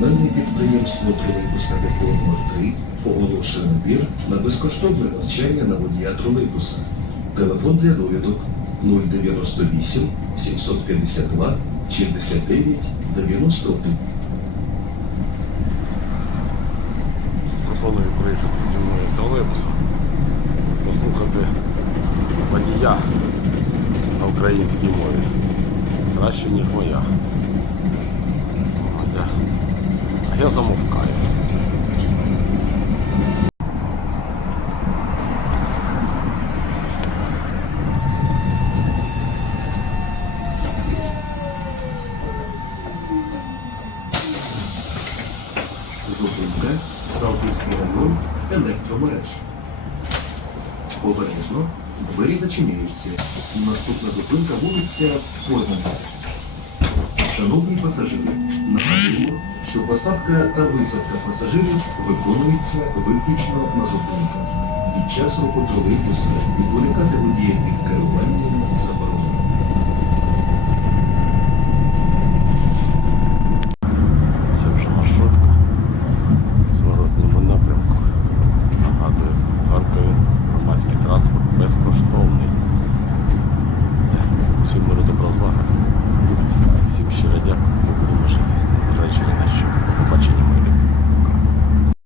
Комунальне підприємство Тролейбусне депо номер 3 оголошує набір на безкоштовне навчання на водія тролейбуса. Телефон для довідок 098 752 69 91. Пропоную проїхати зі мною тролейбусом, послухати водія на українській мові. Краще, ніж моя. Я, замовкаю. Зупинка район електромереж. Обережно, двері зачиняються. Наступна зупинка вулиця Формена. Шановні пасажири, нагадуємо, що посадка та висадка пасажирів виконується виключно на зупинках. Під час руху тролейбуса відволікати водія від керування заборонено. Це вже маршрутка в зворотньому напрямку. Нагадую, Харкові громадський транспорт безкоштовний. Всім миру добра злаги. Дякую,